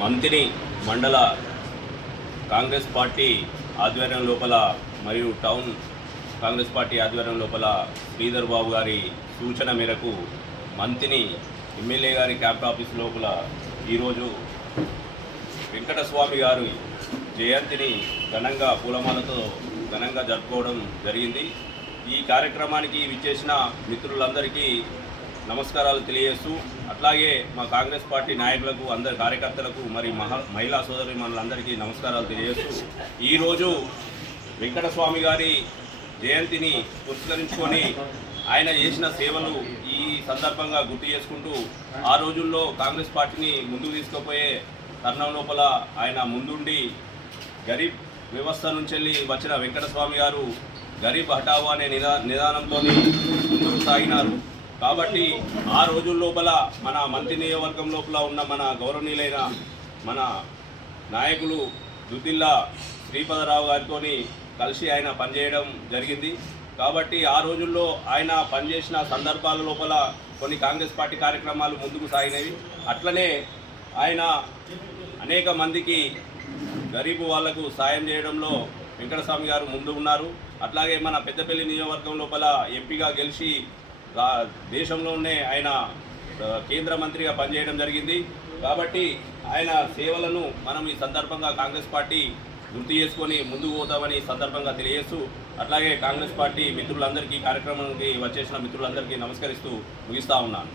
మంతిని మండల కాంగ్రెస్ పార్టీ ఆధ్వర్యం లోపల మరియు టౌన్ కాంగ్రెస్ పార్టీ ఆధ్వర్యం లోపల శ్రీధర్ బాబు గారి సూచన మేరకు మంతిని ఎమ్మెల్యే గారి క్యాంప్ ఆఫీస్ లోపల ఈరోజు వెంకటస్వామి గారి జయంతిని ఘనంగా పూలమాలతో ఘనంగా జరుపుకోవడం జరిగింది. ఈ కార్యక్రమానికి విచ్చేసిన మిత్రులందరికీ నమస్కారాలు తెలియజేస్తూ అట్లాగే మా కాంగ్రెస్ పార్టీ నాయకులకు అందరి కార్యకర్తలకు మరి మహా మహిళా సోదరి మనందరికీ నమస్కారాలు తెలియజేస్తూ ఈరోజు వెంకటస్వామి గారి జయంతిని పురస్కరించుకొని ఆయన చేసిన సేవలు ఈ సందర్భంగా గుర్తు చేసుకుంటూ ఆ రోజుల్లో కాంగ్రెస్ పార్టీని ముందుకు తీసుకుపోయే తరుణం లోపల ఆయన ముందుండి గరీబ్ వ్యవస్థ నుంచి వెళ్ళి వచ్చిన వెంకటస్వామి గారు గరీబ్ హటావో అనే నిదా నిదానంతో ముందుకు సాగినారు. కాబట్టి ఆ రోజుల లోపల మన మంత్రి నియోజకవర్గం లోపల ఉన్న మన గౌరవనీయులైన మన నాయకులు దుద్దిల్లా శ్రీపదరావు గారితో కలిసి ఆయన పనిచేయడం జరిగింది. కాబట్టి ఆ రోజుల్లో ఆయన పనిచేసిన సందర్భాల లోపల కొన్ని కాంగ్రెస్ పార్టీ కార్యక్రమాలు ముందుకు సాగినవి. అట్లనే ఆయన అనేక మందికి గరీబు వాళ్ళకు సాయం చేయడంలో వెంకటస్వామి గారు ముందు ఉన్నారు. అట్లాగే మన పెద్దపల్లి నియోజకవర్గం లోపల ఎంపీగా గెలిచి దేశంలోనే ఆయన కేంద్ర మంత్రిగా పనిచేయడం జరిగింది. కాబట్టి ఆయన సేవలను మనం ఈ సందర్భంగా కాంగ్రెస్ పార్టీ గుర్తు చేసుకొని ముందుకు పోతామని సందర్భంగా తెలియజేస్తూ అట్లాగే కాంగ్రెస్ పార్టీ మిత్రులందరికీ కార్యక్రమానికి వచ్చేసిన మిత్రులందరికీ నమస్కరిస్తూ ముగిస్తా ఉన్నాను.